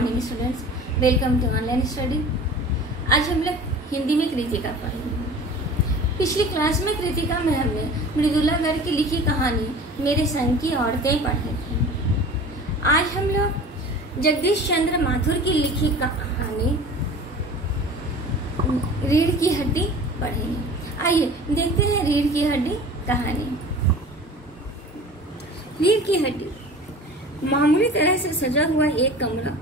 Morning students, welcome to online study. आज हम लोग हिंदी में कृतिका पढ़ेंगे। पिछली क्लास में कृतिका में हमने मृदुला गर्ग की लिखी कहानी मेरे संग की औरतें पढ़े थे। आज हम लोग जगदीश चंद्र माथुर की लिखी कहानी रीढ़ की हड्डी पढ़ेंगे। आइए देखते हैं रीढ़ की हड्डी कहानी। रीढ़ की हड्डी मामूली तरह से सजा हुआ एक कमरा।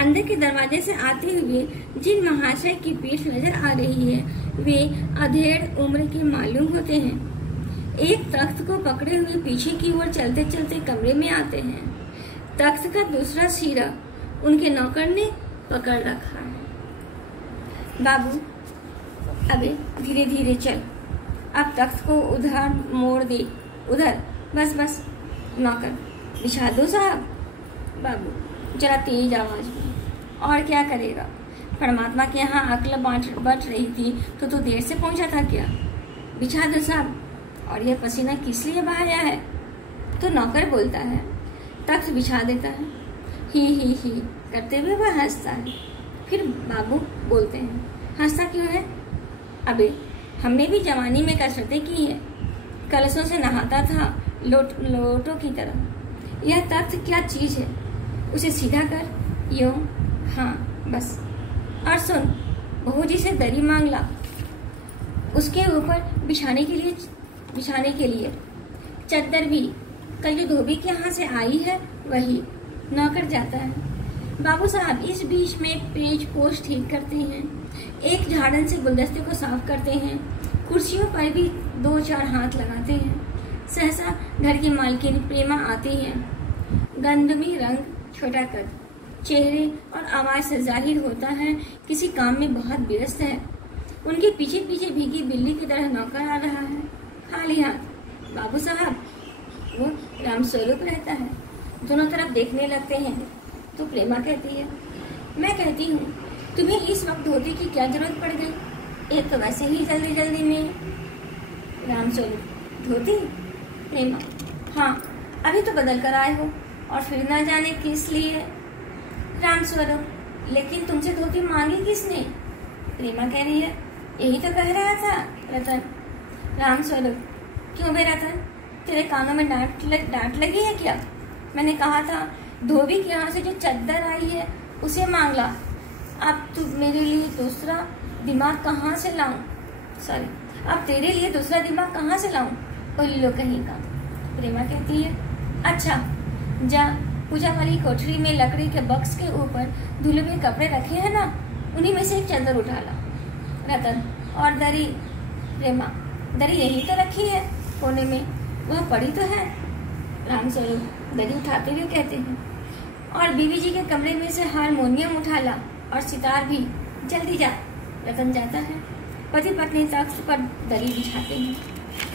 अंदर के दरवाजे से आते हुए जिन महाशय की पीठ नजर आ रही है वे अधेड़ उम्र के मालूम होते हैं। एक तख्त को पकड़े हुए पीछे की ओर चलते चलते कमरे में आते हैं। तख्त का दूसरा सिरा उनके नौकर ने पकड़ रखा है। बाबू, अबे धीरे धीरे चल, अब तख्त को उधर मोड़ दे, उधर, बस बस। नौकर, बिछा दो साहब। बाबू जरा तेज आवाज में। और क्या करेगा, परमात्मा के यहाँ अक्ल बट रही थी तो तू देर से पहुंचा था क्या? बिछा दो साहब। और यह पसीना किस लिए बहाया है? तो नौकर बोलता है। तख्त बिछा देता है। ही करते हुए वह हंसता है। फिर बाबू बोलते हैं, हंसता क्यों है? अबे हमने भी जवानी में कसरतें की है, कलशों से नहाता था लोटों की तरह। यह तख्त क्या चीज है? उसे सीधा कर, यूं, हाँ बस। और सुन, बहू जी से दरी मांग ला, उसके ऊपर बिछाने के लिए चद्दर भी, कल जो धोबी के यहाँ से आई है वही। नौकर जाता है। बाबू साहब इस बीच में पेज पोस्ट ठीक करते हैं, एक झाड़न से गुलदस्ते को साफ करते हैं, कुर्सियों पर भी 2-4 हाथ लगाते हैं। सहसा घर की मालकिन प्रेमा आती है। गंधमी रंग, छोटा कद, चेहरे और आवाज से जाहिर होता है किसी काम में बहुत व्यस्त है। उनके पीछे पीछे भीगी बिल्ली की तरह नौकर आ रहा है, खाली हाथ। बाबू साहब, वो रामस्वरूप रहता है। दोनों तरफ देखने लगते हैं तो प्रेमा कहती है, मैं कहती हूँ तुम्हें इस वक्त धोती की क्या जरूरत पड़ गई? एक तो वैसे ही जल्दी जल्दी में। रामस्वरूप, धोती? प्रेमा, हाँ अभी तो बदल कर आए हो और फिर ना जाने किस लिए। रामस्वरूप, लेकिन तुमसे धोती मांगी किसने? प्रेमा कह रही है, यही तो कह रहा था रतन। रामस्वरूप, क्यों बे रतन, तेरे कानों में डांट लगी है क्या? मैंने कहा था धोबी के यहाँ से जो चद्दर आई है उसे मांग ला। अब तू मेरे लिए दूसरा दिमाग कहाँ से लाऊं? सॉरी, अब तेरे लिए दूसरा दिमाग कहाँ से लाऊं? उल्लू कहीं का। प्रेमा कहती है, अच्छा जा, पूजा वाली कोठरी में लकड़ी के बक्स के ऊपर धुले हुए कपड़े रखे हैं ना, उन्हीं में से एक चादर उठा ला। रतन, और दरी? प्रेमा, दरी यही तो रखी है कोने में, वह पड़ी तो है। रामस्वरूप दरी उठाते हुए कहते हैं, और बीवी जी के कमरे में से हारमोनियम उठा ला और सितार भी, जल्दी जा। रतन जाता है। पति पत्नी तख्त पर दरी बिछाते हैं।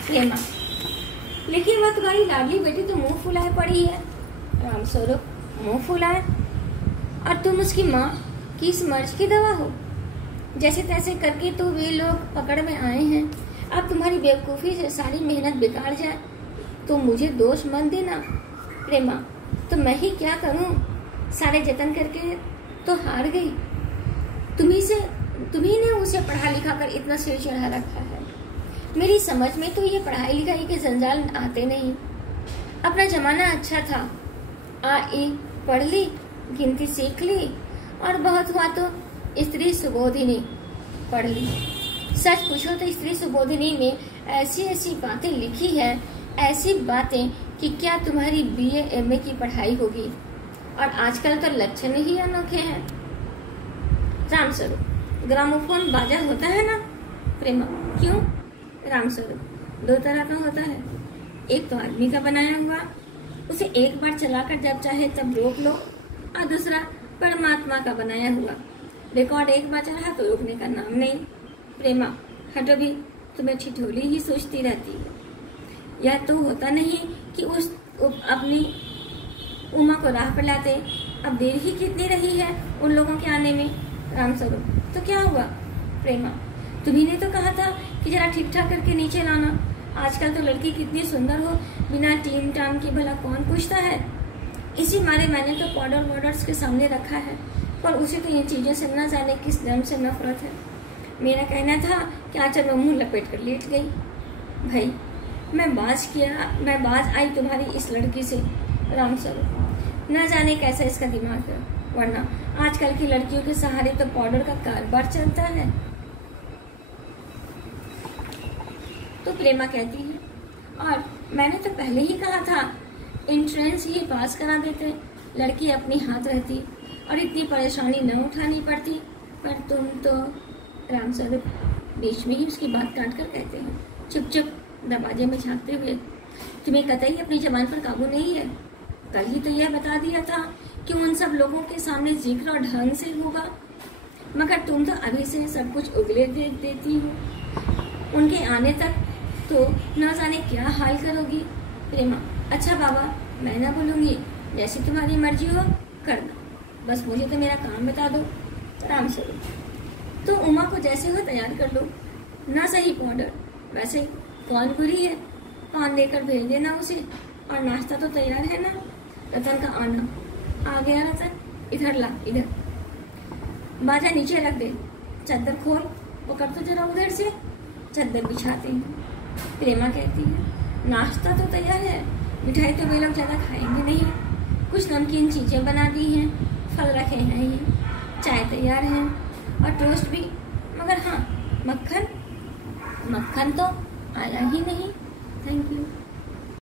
प्रेमा, लेकिन वह तुम्हारी लाडली बेटी तो मुंह फुलाए पड़ी है। रामस्वरूप, मुंह फुलाए? और तुम उसकी माँ की इस मर्ज की दवा हो? जैसे तैसे करके तो वे लोग पकड़ में आए हैं। अब तुम्हारी बेवकूफ़ी से सारी मेहनत बिगाड़ जाए तो मुझे दोष मत देना। प्रेमा, तो मैं ही क्या करूं, सारे जतन करके तो हार गई। तुम्ही ने उसे पढ़ा लिखा कर इतना सिर चढ़ा रखा है। मेरी समझ में तो ये पढ़ाई लिखाई के जंजाल आते नहीं। अपना जमाना अच्छा था, आ ए पढ़ ली, गिनती सीख ली, और बहुत हुआ तो स्त्री सुबोधिनी पढ़ ली। सच पूछो तो स्त्री सुबोधिनी में ऐसी ऐसी बातें लिखी है, ऐसी बातें कि क्या तुम्हारी BA MA की पढ़ाई होगी। और आजकल तो लक्षण ही अनोखे हैं। रामस्वरूप, ग्रामोफोन बाजा होता है ना? प्रेमा, क्यों? रामस्वरूप, 2 तरह का होता है, एक तो आदमी का बनाया हुआ, उसे एक बार चलाकर जब चाहे तब रोक लो, और दूसरा परमात्मा का बनाया हुआ, रिकॉर्ड एक बार चला तो रोकने का नाम नहीं। प्रेमा, हटो भी, तुम्हें ठिठोली ही सोचती रहती है। यह तो होता नहीं कि उस अपनी उमा को राह पर लाते। अब देर ही कितनी रही है उन लोगों के आने में। रामस्वरूप, तो क्या हुआ? प्रेमा, तुम्ही ने तो कहा था कि जरा ठीक ठाक करके नीचे लाना। आजकल तो लड़की कितनी सुंदर हो, बिना टीम टाम के भला कौन पूछता है। इसी मारे मैंने तो पाउडर वाउडर्स के सामने रखा है, पर उसे तो ये चीज़ों से न जाने किस दम से नफरत है। मेरा कहना था कि आंचल में मुंह लपेट कर लेट गई। भाई मैं बाज आई तुम्हारी इस लड़की से रामस्वरूप, न जाने कैसा इसका दिमाग है, वरना आजकल की लड़कियों के सहारे तो पाउडर का कारोबार चलता है। तो प्रेमा कहती है, और मैंने तो पहले ही कहा था एंट्रेंस ही पास करा देते, लड़की अपनी हाथ रहती और इतनी परेशानी न उठानी पड़ती। पर तुम तो रामस्वरूप बीच में ही उसकी बात काट कर कहते हैं, चुप चुप दरवाजे में झांकते हुए, तुम्हें कतई अपनी जबान पर काबू नहीं है। कल ही तो यह बता दिया था कि उन सब लोगों के सामने जिक्र और ढंग से होगा, मगर तुम तो अभी से सब कुछ उगले दे देती हो। उनके आने तक तो न जाने क्या हाल करोगी। प्रेमा, अच्छा बाबा, मैं ना बोलूँगी, जैसी तुम्हारी मर्जी हो करना, बस मुझे तो मेरा काम बता दो। रामस्वरूप, तो उमा को जैसे हो तैयार कर लो, ना सही पाउडर, वैसे कौन बुरी है, पान लेकर भेज देना उसे, और नाश्ता तो तैयार है ना। रतन का आना आ गया। रतन, इधर ला, इधर बाजा नीचे रख दे, चादर खोल, पकड़ तो जरा उधर से। चादर बिछाते हैं। प्रेमा कहती है, नाश्ता तो तैयार है, मिठाई तो वे लोग ज़्यादा खाएंगे नहीं, कुछ नमकीन चीज़ें बना दी हैं, फल रखे हैं, ये चाय तैयार है और टोस्ट भी, मगर हाँ मक्खन तो आया ही नहीं। Thank you.